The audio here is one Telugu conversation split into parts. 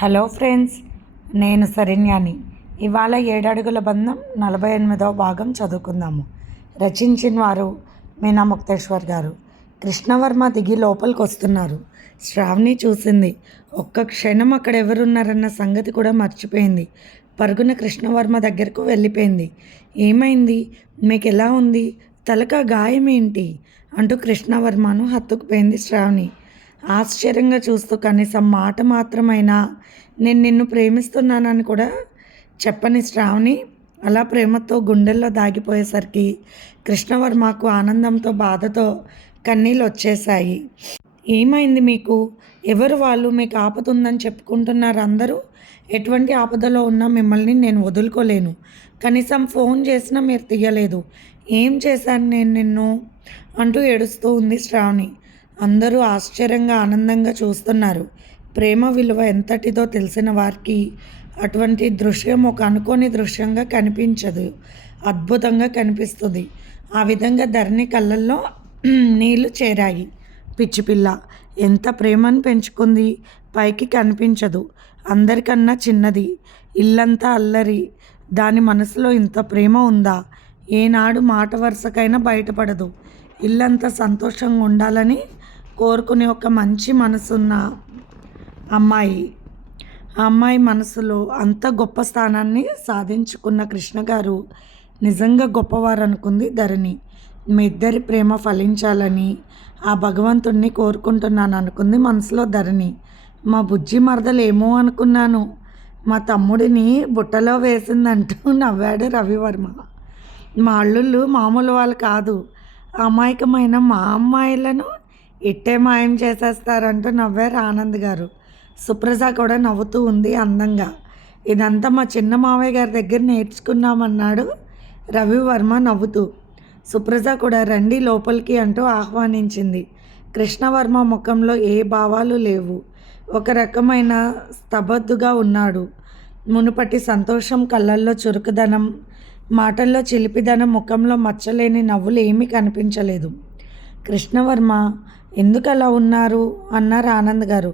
హలో ఫ్రెండ్స్, నేను శరణ్యాని. ఇవాళ 7 అడుగుల బంధం 48వ భాగం చదువుకుందాము. రచించిన వారు మీనా ముక్తేశ్వర్ గారు. కృష్ణవర్మ దిగి లోపలికి వస్తున్నారు. శ్రావణి చూసింది. ఒక్క క్షణం అక్కడ ఎవరున్నారన్న సంగతి కూడా మర్చిపోయింది. పరుగున కృష్ణవర్మ దగ్గరకు వెళ్ళిపోయింది. ఏమైంది? మీకు ఎలా ఉంది? తలక గాయం ఏంటి అంటూ కృష్ణవర్మను హత్తుకుపోయింది శ్రావణి. ఆశ్చర్యంగా చూస్తూ కనీసం మాట మాత్రమైనా నేను నిన్ను ప్రేమిస్తున్నానని కూడా చెప్పని శ్రావణి అలా ప్రేమతో గుండెల్లో దాగిపోయేసరికి కృష్ణవర్మకు ఆనందంతో బాధతో కన్నీళ్ళు వచ్చేశాయి. ఏమైంది మీకు? ఎవరు వాళ్ళు? మీకు ఆపతుందని చెప్పుకుంటున్నారు అందరూ. ఎటువంటి ఆపదలో ఉన్నా మిమ్మల్ని నేను వదులుకోలేను. కనీసం ఫోన్ చేసినా మీరు తీయలేదు. ఏం చేశాను నేను నిన్ను అంటూ ఏడుస్తూ ఉంది శ్రావణి. అందరూ ఆశ్చర్యంగా ఆనందంగా చూస్తున్నారు. ప్రేమ విలువ ఎంతటిదో తెలిసిన వారికి అటువంటి దృశ్యం ఒక అనుకోని దృశ్యంగా కనిపించదు, అద్భుతంగా కనిపిస్తుంది. ఆ విధంగా ధరణి కళ్ళల్లో నీళ్లు చేరాయి. పిచ్చిపిల్ల ఎంత ప్రేమను పెంచుకుంది, పైకి కనిపించదు. అందరికన్నా చిన్నది, ఇల్లంతా అల్లరి. దాని మనసులో ఇంత ప్రేమ ఉందా? ఏనాడు మాట వరుసకైనా బయటపడదు. ఇల్లంతా సంతోషంగా ఉండాలని కోరుకునే ఒక మంచి మనసున్న అమ్మాయి. ఆ అమ్మాయి మనసులో అంత గొప్ప స్థానాన్ని సాధించుకున్న కృష్ణ గారు నిజంగా గొప్పవారు అనుకుంది ధరణి. మీ ఇద్దరి ప్రేమ ఫలించాలని ఆ భగవంతుణ్ణి కోరుకుంటున్నాను అనుకుంది మనసులో ధరణి. మా బుజ్జి మరదలేమో అనుకున్నాను, మా తమ్ముడిని బుట్టలో వేసిందంటూ నవ్వాడు రవివర్మ. మా అల్లుళ్ళు మామూలు వాళ్ళు కాదు, అమాయకమైన మా అమ్మాయిలను ఇట్టే మాయం చేసేస్తారంటూ నవ్వారు ఆనంద్ గారు. సుప్రజ కూడా నవ్వుతూ ఉంది అందంగా. ఇదంతా మా చిన్న మావయ్య గారి దగ్గర నేర్చుకున్నామన్నాడు రవివర్మ నవ్వుతూ. సుప్రజ కూడా రండి లోపలికి అంటూ ఆహ్వానించింది. కృష్ణవర్మ ముఖంలో ఏ భావాలు లేవు. ఒక రకమైన స్తబ్దుగా ఉన్నాడు. మునుపటి సంతోషం కళ్ళల్లో చురుకుదనం, మాటల్లో చిలిపిదనం, ముఖంలో మచ్చలేని నవ్వులు ఏమీ కనిపించలేదు. కృష్ణవర్మ ఎందుకు అలా ఉన్నారు అన్నారు ఆనంద్ గారు.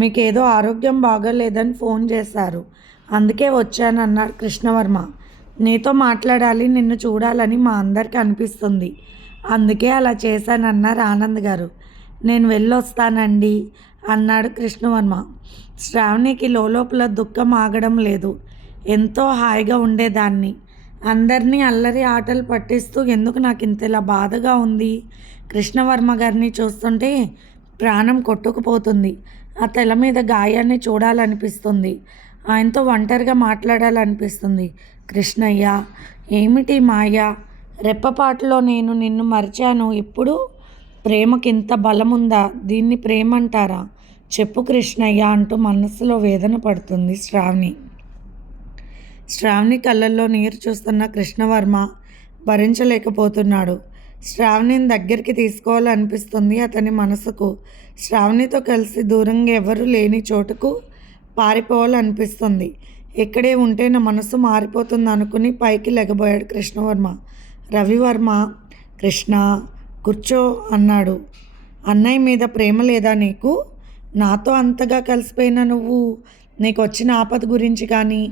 మీకేదో ఆరోగ్యం బాగోలేదని ఫోన్ చేశారు, అందుకే వచ్చానన్నాడు కృష్ణవర్మ. నీతో మాట్లాడాలి, నిన్ను చూడాలని మా అందరికీ అనిపిస్తుంది, అందుకే అలా చేశానన్నారు ఆనంద్ గారు. నేను వెళ్ళొస్తానండి అన్నాడు కృష్ణవర్మ. శ్రావణికి లోపల దుఃఖం ఆగడం లేదు. ఎంతో హాయిగా ఉండేదాన్ని. అందరినీ అల్లరి ఆటలు పట్టిస్తూ ఎందుకు నాకు ఇంతలా బాధగా ఉంది? కృష్ణవర్మ గారిని చూస్తుంటే ప్రాణం కొట్టుకుపోతుంది. ఆ తల మీద గాయాన్ని చూడాలనిపిస్తుంది. ఆయనతో ఒంటరిగా మాట్లాడాలనిపిస్తుంది. కృష్ణయ్య, ఏమిటి మాయ? రెప్పపాటులో నేను నిన్ను మరిచాను, ఇప్పుడు ప్రేమకి ఇంత బలముందా? దీన్ని ప్రేమ అంటారా? చెప్పు కృష్ణయ్య అంటూ మనసులో వేదన పడుతుంది శ్రావణి. శ్రావణి కళ్ళల్లో నీరు చూస్తున్న కృష్ణవర్మ భరించలేకపోతున్నాడు. శ్రావణిని దగ్గరికి తీసుకోవాలనిపిస్తుంది అతని మనసుకు. శ్రావణితో కలిసి దూరంగా ఎవరు లేని చోటుకు పారిపోవాలనిపిస్తుంది. ఇక్కడే ఉంటే నా మనసు మారిపోతుంది అనుకుని పైకి లెగబోయాడు కృష్ణవర్మ. రవివర్మ, కృష్ణ కూర్చో అన్నాడు. అన్నయ్య మీద ప్రేమ లేదా నీకు? నాతో అంతగా కలిసిపోయిన నువ్వు నీకు వచ్చిన ఆపద గురించి కానీ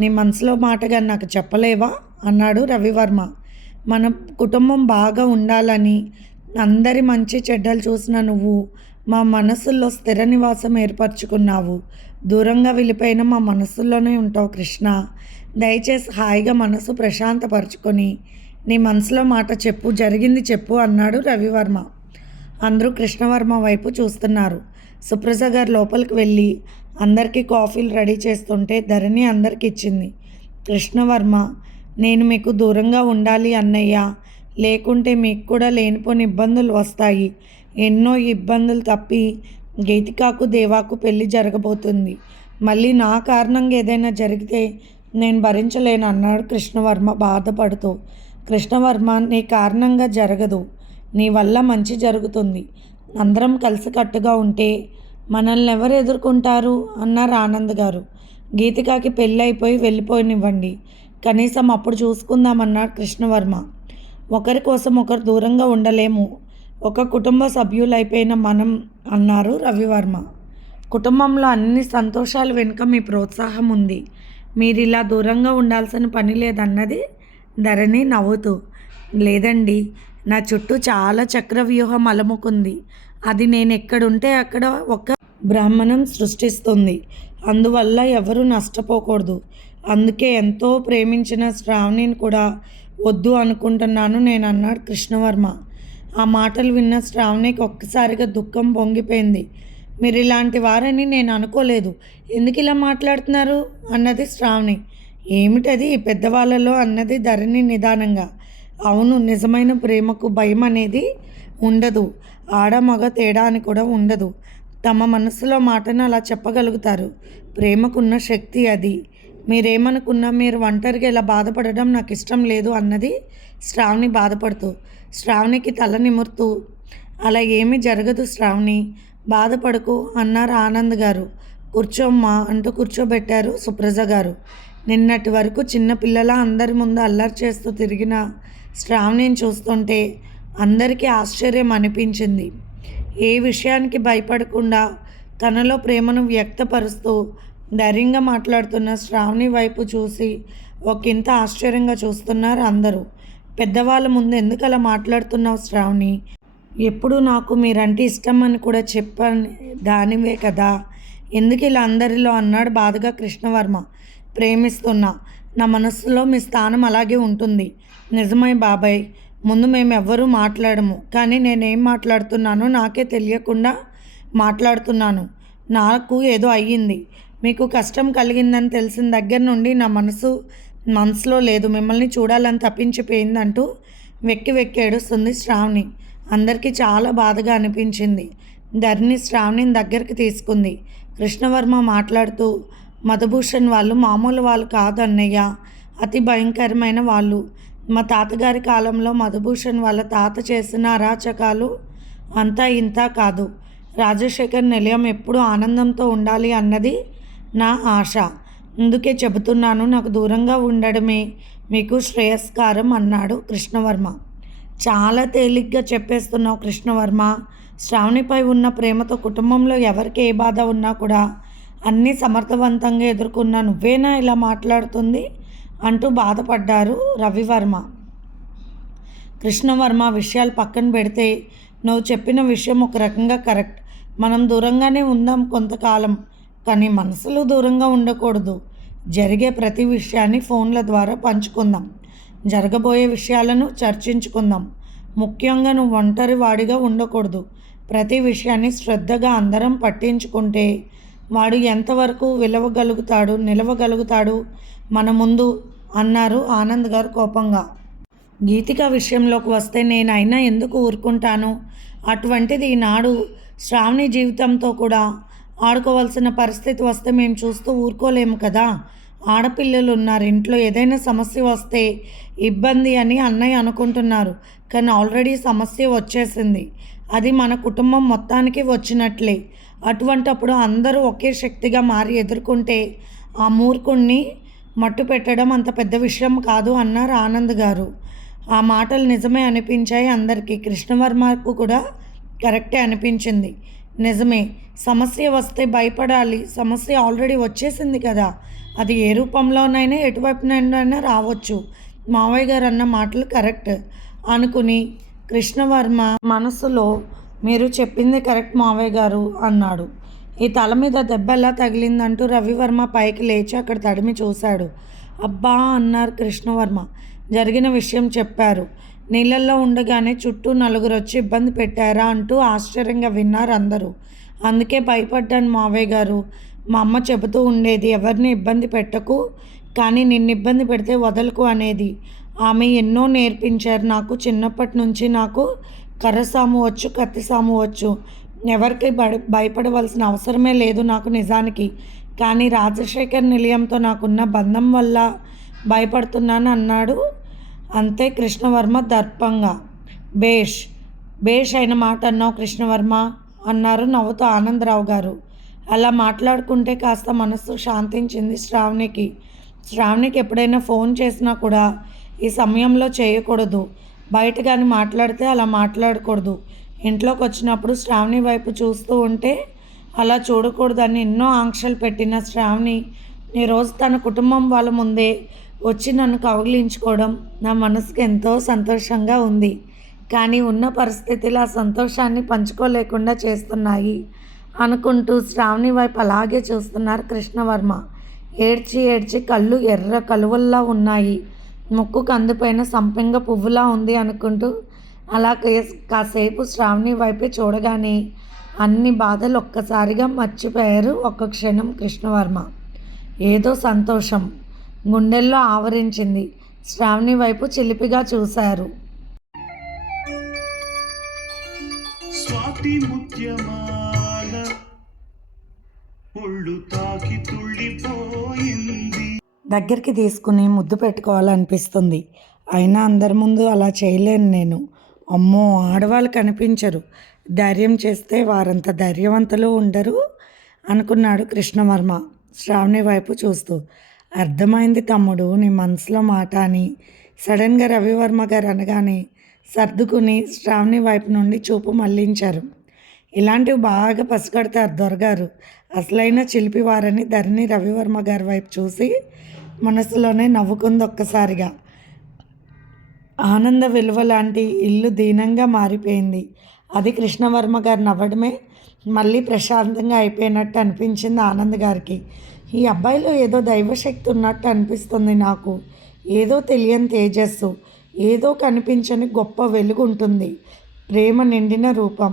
నీ మనసులో మాటగా నాకు చెప్పలేవా అన్నాడు రవివర్మ. మన కుటుంబం బాగా ఉండాలని అందరి మంచి చెడ్డలు చూసిన నువ్వు మా మనసుల్లో స్థిర నివాసం ఏర్పరచుకున్నావు. దూరంగా వెళ్ళిపోయిన మా మనసుల్లోనే ఉంటావు కృష్ణ. దయచేసి హాయిగా మనసు ప్రశాంతపరచుకొని నీ మనసులో మాట చెప్పు, జరిగింది చెప్పు అన్నాడు రవివర్మ. అందరూ కృష్ణవర్మ వైపు చూస్తున్నారు. సుప్రజ గారు లోపలికి వెళ్ళి అందరికీ కాఫీలు రెడీ చేస్తుంటే ధరణి అందరికి ఇచ్చింది. కృష్ణవర్మ, నేను మీకు దూరంగా ఉండాలి అన్నయ్య, లేకుంటే మీకు కూడా లేనిపోని ఇబ్బందులు వస్తాయి. ఎన్నో ఇబ్బందులు తప్పి గీతికాకు దేవాకు పెళ్ళి జరగబోతుంది. మళ్ళీ నా కారణంగా ఏదైనా జరిగితే నేను భరించలేను అన్నాడు కృష్ణవర్మ బాధపడుతూ. కృష్ణవర్మ, నీ కారణంగా జరగదు, నీ వల్ల మంచి జరుగుతుంది. అందరం కలిసికట్టుగా ఉంటే మనల్ని ఎవరు ఎదుర్కొంటారు అన్నారు ఆనంద్ గారు. గీతికాకి పెళ్ళి అయిపోయి వెళ్ళిపోనివ్వండి, కనీసం అప్పుడు చూసుకుందామన్నాడు కృష్ణవర్మ. ఒకరి కోసం ఒకరు దూరంగా ఉండలేము, ఒక కుటుంబ సభ్యులైపోయిన మనం అన్నారు రవివర్మ. కుటుంబంలో అన్ని సంతోషాల వెనుక మీ ప్రోత్సాహం ఉంది. మీరు ఇలా దూరంగా ఉండాల్సిన పని లేదన్నది ధరణి నవ్వుతూ. లేదండి, నా చుట్టూ చాలా చక్రవ్యూహం అలముకుంది. అది నేను ఎక్కడుంటే అక్కడ ఒక బ్రాహ్మణం సృష్టిస్తుంది. అందువల్ల ఎవరూ నష్టపోకూడదు. అందుకే ఎంతో ప్రేమించిన శ్రావణిని కూడా వద్దు అనుకుంటున్నాను నేను అన్నాడు కృష్ణవర్మ. ఆ మాటలు విన్న శ్రావణికి ఒక్కసారిగా దుఃఖం పొంగిపోయింది. మీరు ఇలాంటి వారని నేను అనుకోలేదు. ఎందుకు ఇలా మాట్లాడుతున్నారు అన్నది శ్రావణి. ఏమిటది పెద్దవాళ్ళలో అన్నది ధరణి నిదానంగా. అవును, నిజమైన ప్రేమకు భయం అనేది ఉండదు. ఆడ మగ తేడా అని కూడా ఉండదు. తమ మనసులో మాటను అలా చెప్పగలుగుతారు. ప్రేమకున్న శక్తి అది. మీరేమనుకున్నా మీరు ఒంటరిగా ఇలా బాధపడడం నాకు ఇష్టం లేదు అన్నది శ్రావణి బాధపడుతూ. శ్రావణికి తల నిమురుతూ, అలా ఏమీ జరగదు శ్రావణి, బాధపడకు అన్నారు ఆనంద్ గారు. కూర్చోమ్మా అంటూ కూర్చోబెట్టారు సుప్రజ గారు. నిన్నటి వరకు చిన్నపిల్లల అందరి ముందు అల్లరి చేస్తూ తిరిగిన శ్రావణిని చూస్తుంటే అందరికీ ఆశ్చర్యం అనిపించింది. ఏ విషయానికి భయపడకుండా తనలో ప్రేమను వ్యక్తపరుస్తూ ధైర్యంగా మాట్లాడుతున్న శ్రావణి వైపు చూసి ఒకంత ఆశ్చర్యంగా చూస్తున్నారు అందరూ. పెద్దవాళ్ళ ముందు ఎందుకు అలా మాట్లాడుతున్నావు శ్రావణి? ఎప్పుడు నాకు మీరంటే ఇష్టం అని కూడా చెప్పాను దానివే కదా, ఎందుకు ఇలా అందరిలో అన్నాడు బాధగా కృష్ణవర్మ. ప్రేమిస్తున్నా, నా మనస్సులో మీ స్థానం అలాగే ఉంటుంది. నిజమే బాబాయ్, ముందు మేము ఎవ్వరూ మాట్లాడము, కానీ నేనేం మాట్లాడుతున్నానో నాకే తెలియకుండా మాట్లాడుతున్నాను. నాకు ఏదో అయ్యింది, మీకు కష్టం కలిగిందని తెలిసిన దగ్గర నుండి నా మనసులో లేదు, మిమ్మల్ని చూడాలని తప్పించిపోయిందంటూ వెక్కి వెక్కి ఏడుస్తుంది శ్రావణి. అందరికీ చాలా బాధగా అనిపించింది. ధరణి శ్రావణిని దగ్గరికి తీసుకుంది. కృష్ణవర్మ మాట్లాడుతూ, మధుభూషణ్ వాళ్ళు మామూలు వాళ్ళు కాదు అన్నయ్య, అతి భయంకరమైన వాళ్ళు. మా తాతగారి కాలంలో మధుభూషణ్ వాళ్ళ తాత చేసిన అరాచకాలు అంతా ఇంతా కాదు. రాజశేఖర్ నిలయం ఎప్పుడూ ఆనందంతో ఉండాలి అన్నది నా ఆశ. అందుకే చెబుతున్నాను, నాకు దూరంగా ఉండడమే మీకు శ్రేయస్కారం అన్నాడు కృష్ణవర్మ. చాలా తేలిగ్గా చెప్పేస్తున్నావు కృష్ణవర్మ. శ్రావణిపై ఉన్న ప్రేమతో కుటుంబంలో ఎవరికి ఏ బాధ ఉన్నా కూడా అన్నీ సమర్థవంతంగా ఎదుర్కొన్న నువ్వేనా ఇలా మాట్లాడుతుంది అంటూ బాధపడ్డారు రవివర్మ. కృష్ణవర్మ విషయాలు పక్కన పెడితే నువ్వు చెప్పిన విషయం ఒక రకంగా కరెక్ట్. మనం దూరంగానే ఉందాం కొంతకాలం, కానీ మనసులు దూరంగా ఉండకూడదు. జరిగే ప్రతి విషయాన్ని ఫోన్ల ద్వారా పంచుకుందాం, జరగబోయే విషయాలను చర్చించుకుందాం. ముఖ్యంగా నువ్వు ఒంటరి వాడిగా ఉండకూడదు. ప్రతి విషయాన్ని శ్రద్ధగా అందరం పట్టించుకుంటే వాడు ఎంతవరకు నిలవగలుగుతాడు మన ముందు అన్నారు ఆనంద్ గారు కోపంగా. గీతిక విషయంలోకి వస్తే నేనైనా ఎందుకు ఊరుకుంటాను? అటువంటిది ఈనాడు శ్రావణి జీవితంతో కూడా ఆడుకోవాల్సిన పరిస్థితి వస్తే మేము చూస్తూ ఊరుకోలేము కదా. ఆడపిల్లలు ఉన్నారు ఇంట్లో, ఏదైనా సమస్య వస్తే ఇబ్బంది అని అన్నయ్య అనుకుంటున్నారు, కానీ ఆల్రెడీ సమస్య వచ్చేసింది. అది మన కుటుంబం మొత్తానికి వచ్చినట్లే. అటువంటప్పుడు అందరూ ఒకే శక్తిగా మారి ఎదుర్కొంటే ఆ మూర్ఖుణ్ణి మట్టు పెట్టడం అంత పెద్ద విషయం కాదు అన్నారు ఆనంద్ గారు. ఆ మాటలు నిజమే అనిపించాయి అందరికీ. కృష్ణవర్మకు కూడా కరెక్టే అనిపించింది. నిజమే, సమస్య వస్తే భయపడాలి. సమస్య ఆల్రెడీ వచ్చేసింది కదా, అది ఏ రూపంలోనైనా ఎటువైపునైనా రావచ్చు. మావయ్య గారు అన్న మాటలు కరెక్ట్ అనుకుని కృష్ణవర్మ మనసులో, మీరు చెప్పింది కరెక్ట్ మావయ్య గారు అన్నాడు. ఈ తల మీద దెబ్బ ఎలా తగిలిందంటూ రవివర్మ పైకి లేచి అక్కడ తడిమి చూశాడు. అబ్బా అన్నారు కృష్ణవర్మ. జరిగిన విషయం చెప్పారు. నీళ్ళల్లో ఉండగానే చుట్టూ నలుగురు వచ్చి ఇబ్బంది పెట్టారా అంటూ ఆశ్చర్యంగా విన్నారు అందరూ. అందుకే భయపడ్డాను మావయ్య గారు. మా అమ్మ చెబుతూ ఉండేది, ఎవరిని ఇబ్బంది పెట్టకు, కానీ నిన్ను ఇబ్బంది పెడితే వదలకు అనేది. ఆమె ఎన్నో నేర్పించారు నాకు. చిన్నప్పటి నుంచి నాకు కర్రసాము వచ్చు, కత్తిసాము వచ్చు. ఎవరికి భయపడవలసిన అవసరమే లేదు నాకు నిజానికి. కానీ రాజశేఖర్ నిలయంతో నాకున్న బంధం వల్ల భయపడుతున్నాను అన్నాడు. అంతే కృష్ణవర్మ దర్పంగా. బేష్ అయిన మాట అన్నావు కృష్ణవర్మ అన్నారు నవ్వుతూ ఆనందరావు గారు. అలా మాట్లాడుకుంటే కాస్త మనసు శాంతించింది శ్రావణికి ఎప్పుడైనా ఫోన్ చేసినా కూడా ఈ సమయంలో చేయకూడదు. బయట కానీ మాట్లాడితే అలా మాట్లాడకూడదు. ఇంట్లోకి వచ్చినప్పుడు శ్రావణి వైపు చూస్తూ ఉంటే అలా చూడకూడదని ఎన్నో ఆంక్షలు పెట్టిన శ్రావణి ఈరోజు తన కుటుంబం వాళ్ళ ముందే వచ్చి నన్ను కౌగిలించుకోవడం నా మనసుకి ఎంతో సంతోషంగా ఉంది. కానీ ఉన్న పరిస్థితులు ఆ సంతోషాన్ని పంచుకోలేకుండా చేస్తున్నాయి అనుకుంటూ శ్రావణి వైపు అలాగే చూస్తున్నారు కృష్ణవర్మ. ఏడ్చి ఏడ్చి కళ్ళు ఎర్ర కలువల్లా ఉన్నాయి, ముక్కుకు అందుపైన సంపెంగ పువ్వులా ఉంది అనుకుంటూ అలా కాసేపు శ్రావణి వైపే చూడగానే అన్ని బాధలు ఒక్కసారిగా మర్చిపోయారు ఒక్క క్షణం కృష్ణవర్మ. ఏదో సంతోషం గుండెల్లో ఆవరించింది. శ్రావణి వైపు చిలిపిగా చూశారు. స్వాతి ముత్యమాల ఒళ్ళు తాకి తుళ్ళిపోయింది. దగ్గరికి తీసుకుని ముద్దు పెట్టుకోవాలనిపిస్తుంది. అయినా అందరి ముందు అలా చేయలేను నేను. అమ్మో, ఆడవాళ్ళు కనిపించరు, ధైర్యం చేస్తే వారంత ధైర్యవంతులు ఉండరు అనుకున్నాడు కృష్ణవర్మ శ్రావణి వైపు చూస్తూ. అర్థమైంది తమ్ముడు నీ మనసులో మాట అని సడన్గా రవివర్మ గారు అనగానే సర్దుకుని శ్రావణి వైపు నుండి చూపు మళ్లించారు. ఇలాంటివి బాగా పసిగడతారు దొరగారు, అసలైన చిలిపివారని ధరణి రవివర్మ గారి వైపు చూసి మనసులోనే నవ్వుకుంది ఒక్కసారిగా. ఆనంద విలువ లాంటి ఇల్లు దీనంగా మారిపోయింది. అది కృష్ణవర్మ గారు నవ్వడమే మళ్ళీ ప్రశాంతంగా అయిపోయినట్టు అనిపించింది ఆనంద్ గారికి. ఈ అబ్బాయిలో ఏదో దైవశక్తి ఉన్నట్టు అనిపిస్తుంది నాకు. ఏదో తెలియని తేజస్సు, ఏదో కనిపించని గొప్ప వెలుగు ఉంటుంది. ప్రేమ నిండిన రూపం,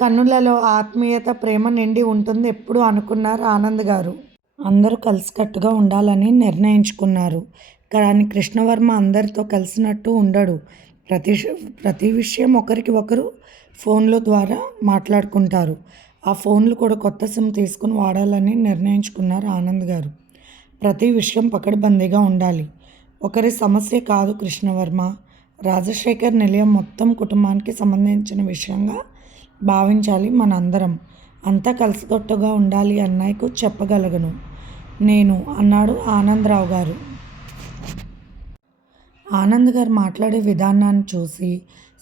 కన్నులలో ఆత్మీయత, ప్రేమ నిండి ఉంటుంది ఎప్పుడు అనుకున్నారు ఆనంద్ గారు. అందరూ కలిసికట్టుగా ఉండాలని నిర్ణయించుకున్నారు. కానీ కృష్ణవర్మ అందరితో కలిసినట్టు ఉండడు. ప్రతి విషయం ఒకరికి ఒకరు ఫోన్ల ద్వారా మాట్లాడుకుంటారు. ఆ ఫోన్లు కూడా కొత్త సిమ్ తీసుకుని వాడాలని నిర్ణయించుకున్నారు ఆనంద్ గారు. ప్రతి విషయం పకడ్బందీగా ఉండాలి. ఒకరి సమస్య కాదు కృష్ణవర్మ, రాజశేఖర్ నిలయం మొత్తం కుటుంబానికి సంబంధించిన విషయంగా భావించాలి. మనందరం అంతా కలిసికట్టుగా ఉండాలి అన్నయ్యకు చెప్పగలను నేను అన్నాడు ఆనందరావు గారు. ఆనంద్ గారు మాట్లాడే విధానాన్ని చూసి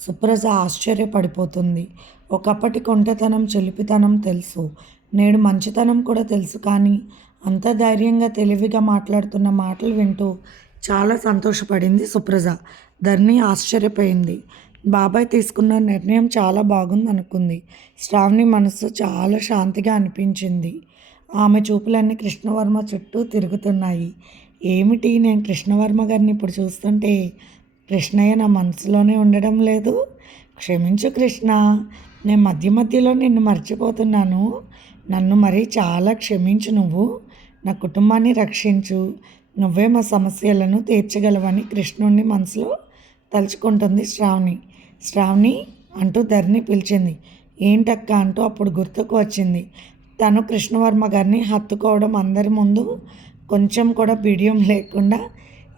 సుప్రజ ఆశ్చర్యపడిపోతుంది. ఒకప్పటి కొంటెతనం, చిలిపితనం తెలుసు, నేడు మంచితనం కూడా తెలుసు. కానీ అంత ధైర్యంగా తెలివిగా మాట్లాడుతున్న మాటలు వింటూ చాలా సంతోషపడింది సుప్రజ. ధరణి ఆశ్చర్యపోయింది. బాబాయ్ తీసుకున్న నిర్ణయం చాలా బాగుంది అనుకుంది. శ్రావణి మనసు చాలా శాంతిగా అనిపించింది. ఆమె చూపులన్నీ కృష్ణవర్మ చుట్టూ తిరుగుతున్నాయి. ఏమిటి, నేను కృష్ణవర్మ గారిని ఇప్పుడు చూస్తుంటే కృష్ణయ్య నా మనసులోనే ఉండడం లేదు. క్షమించు కృష్ణ, నేను మధ్య మధ్యలో నిన్ను మర్చిపోతున్నాను. నన్ను మరీ చాలా క్షమించు. నువ్వు నా కుటుంబాన్ని రక్షించు. నువ్వే మా సమస్యలను తీర్చగలవని కృష్ణుడిని మనసులో తలుచుకుంటుంది శ్రావణి. శ్రావణి అంటూ ధరణి పిలిచింది. ఏంటక్క అంటూ అప్పుడు గుర్తుకు వచ్చింది. తను కృష్ణవర్మ గారిని హత్తుకోవడం అందరి ముందు కొంచెం కూడా బిడియం లేకుండా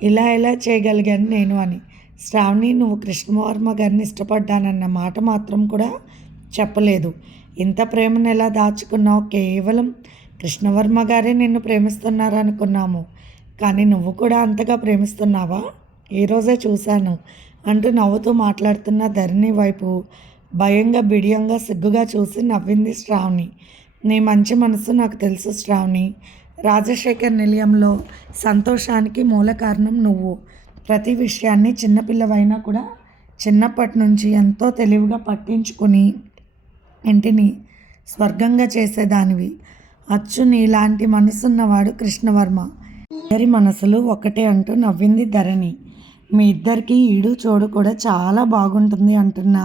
ఇలా చేయగలిగాను నేను అని. శ్రావణి, నువ్వు కృష్ణవర్మ గారిని ఇష్టపడ్డానన్న మాట మాత్రం కూడా చెప్పలేదు. ఇంత ప్రేమను ఎలా దాచుకున్నావు? కేవలం కృష్ణవర్మ గారే నిన్ను ప్రేమిస్తున్నారనుకున్నాము, కానీ నువ్వు కూడా అంతగా ప్రేమిస్తున్నావా? ఈరోజే చూశాను అంటూ నవ్వుతూ మాట్లాడుతున్న ధరణి వైపు భయంగా, బిడియంగా, సిగ్గుగా చూసి నవ్వింది శ్రావణి. నీ మంచి మనసు నాకు తెలుసు శ్రావణి. రాజశేఖర్ నిలయంలో సంతోషానికి మూల కారణం నువ్వు. ప్రతి విషయాన్ని చిన్నపిల్లవైనా కూడా చిన్నప్పటి నుంచి ఎంతో తెలివిగా పట్టించుకుని ఇంటిని స్వర్గంగా చేసేదానివి. అచ్చు నీలాంటి మనసున్నవాడు కృష్ణవర్మ. ఇద్దరి మనసులు ఒకటే అంటూ నవ్వింది ధరణి. మీ ఇద్దరికి ఈడు చోడు కూడా చాలా బాగుంటుంది అంటున్న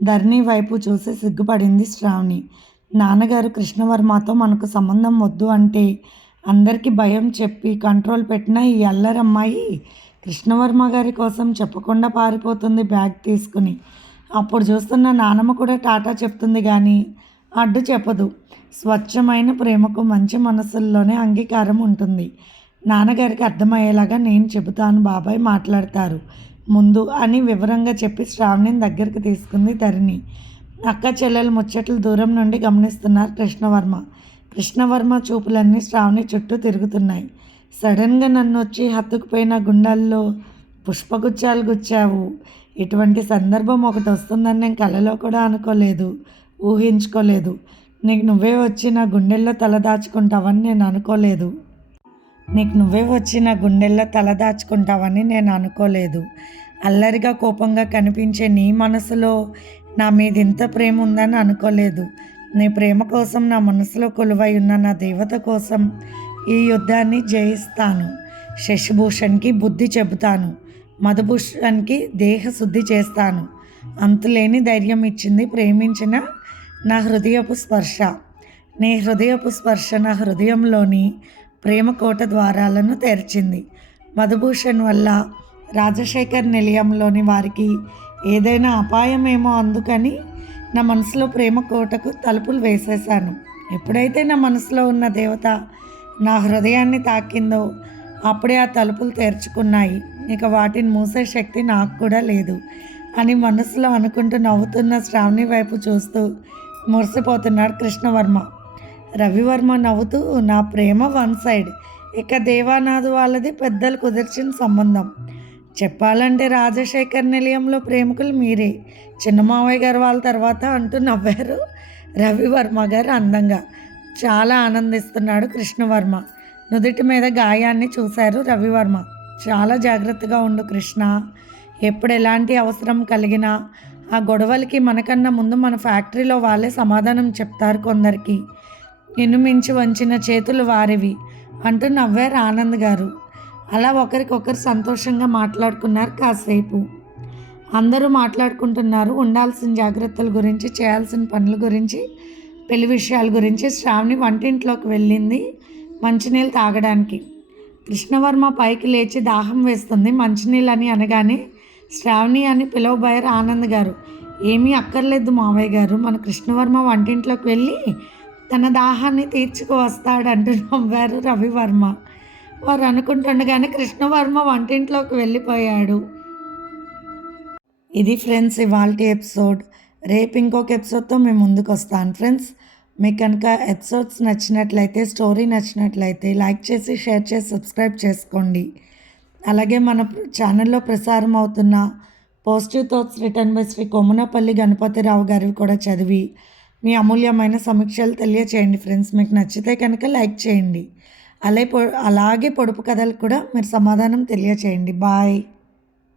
ధరణి వైపు చూసి సిగ్గుపడింది శ్రావణి. నాన్నగారు కృష్ణవర్మతో మనకు సంబంధం వద్దు అంటే అందరికీ భయం చెప్పి కంట్రోల్ పెట్టిన ఈ అల్లరమ్మాయి కృష్ణవర్మ గారి కోసం చెప్పకుండా పారిపోతుంది బ్యాగ్ తీసుకుని. అప్పుడు చూస్తున్న నానమ్మ కూడా టాటా చెప్తుంది కానీ అడ్డు చెప్పదు. స్వచ్ఛమైన ప్రేమకు మంచి మనసుల్లోనే అంగీకారం ఉంటుంది. నాన్నగారికి అర్థమయ్యేలాగా నేను చెబుతాను, బాబాయ్ మాట్లాడతారు ముందు అని వివరంగా చెప్పి శ్రావణిని దగ్గరికి తీసుకుంది ధరణి. అక్క చెల్లెలు ముచ్చట్లు దూరం నుండి గమనిస్తున్నారు కృష్ణవర్మ చూపులన్నీ శ్రావణి చుట్టూ తిరుగుతున్నాయి. సడన్గా నన్ను వచ్చి హత్తుకుపోయిన గుండెల్లో పుష్పగుచ్చాలు గుచ్చావు. ఇటువంటి సందర్భం ఒకటి వస్తుందని నేను కలలో కూడా అనుకోలేదు, ఊహించుకోలేదు. నీకు నువ్వే వచ్చి నా గుండెల్లో తలదాచుకుంటావని నేను అనుకోలేదు. అల్లరిగా కోపంగా కనిపించే నీ మనసులో నా మీద ఇంత ప్రేమ ఉందని అనుకోలేదు. నీ ప్రేమ కోసం నా మనసులో కొలువై ఉన్న నా దేవత కోసం ఈ యుద్ధాన్ని జయిస్తాను. శశిభూషణ్కి బుద్ధి చెబుతాను, మధుభూషణ్కి దేహశుద్ధి చేస్తాను. అంతులేని ధైర్యం ఇచ్చింది ప్రేమించిన నా హృదయపు స్పర్శ. నీ హృదయపు స్పర్శ నా హృదయంలోని ప్రేమ కోట ద్వారాలను తెరిచింది. మధుభూషణ్ వల్ల రాజశేఖర్ నిలయంలోని వారికి ఏదైనా అపాయమేమో, అందుకని నా మనసులో ప్రేమ కోటకు తలుపులు వేసేశాను. ఎప్పుడైతే నా మనసులో ఉన్న దేవత నా హృదయాన్ని తాకిందో అప్పుడే ఆ తలుపులు తెరుచుకున్నాయి. ఇక వాటిని మూసే శక్తి నాకు కూడా లేదు అని మనసులో అనుకుంటూ నవ్వుతున్న శ్రావణి వైపు చూస్తూ మురిసిపోతున్నాడు కృష్ణవర్మ. రవివర్మ నవ్వుతూ, నా ప్రేమ వన్ సైడ్, ఇక దేవానాథ్ వాళ్ళది పెద్దలు కుదిర్చిన సంబంధం. చెప్పాలంటే రాజశేఖర్ నిలయంలో ప్రేమికులు మీరే, చిన్నమావయ్య గారు వాళ్ళ తర్వాత అంటూ నవ్వారు రవివర్మ గారు అందంగా. చాలా ఆనందిస్తున్నాడు కృష్ణవర్మ. నుదుటి మీద గాయాన్ని చూశారు రవివర్మ. చాలా జాగ్రత్తగా ఉండు కృష్ణ, ఎప్పుడు ఎలాంటి అవసరం కలిగినా ఆ గొడవలకి మనకన్నా ముందు మన ఫ్యాక్టరీలో వాళ్ళే సమాధానం చెప్తారు కొందరికి. నిన్ను మించి వంచిన చేతులు వారివి అంటూ నవ్వారు ఆనంద్ గారు. అలా ఒకరికొకరు సంతోషంగా మాట్లాడుకున్నారు కాసేపు. అందరూ మాట్లాడుకుంటున్నారు ఉండాల్సిన జాగ్రత్తల గురించి, చేయాల్సిన పనుల గురించి, పెళ్లి విషయాల గురించి. శ్రావణి వంటింట్లోకి వెళ్ళింది మంచినీళ్ళు తాగడానికి. కృష్ణవర్మ పైకి లేచి దాహం వేస్తుంది మంచినీళ్ళు అని అనగానే శ్రావణి అని పిలవబోయారు ఆనంద్ గారు. ఏమీ అక్కర్లేదు మావయ్య గారు, మన కృష్ణవర్మ వంటింట్లోకి వెళ్ళి తన దాహాన్ని తీర్చుకు వస్తాడంటూ నవ్వారు రవివర్మ. వారు అనుకుంటుండగానే కృష్ణవర్మ వంటింట్లోకి వెళ్ళిపోయాడు. ఇది ఫ్రెండ్స్ ఇవాల్టి ఎపిసోడ్. రేపు ఇంకొక ఎపిసోడ్తో మేము ముందుకు వస్తాను ఫ్రెండ్స్. మీకు కనుక ఎపిసోడ్స్ నచ్చినట్లయితే, స్టోరీ నచ్చినట్లయితే లైక్ చేసి, షేర్ చేసి, సబ్స్క్రైబ్ చేసుకోండి. అలాగే మన ఛానల్లో ప్రసారం అవుతున్న positive thoughts written by Shri Kommanapalli Ganapathirao గారివి కూడా చదివి మీ అమూల్యమైన సమీక్షలు తెలియచేయండి ఫ్రెండ్స్. మీకు నచ్చితే కనుక లైక్ చేయండి. అలాగే పొడుపు కథలకు కూడా మీరు సమాధానం తెలియచేయండి. బాయ్.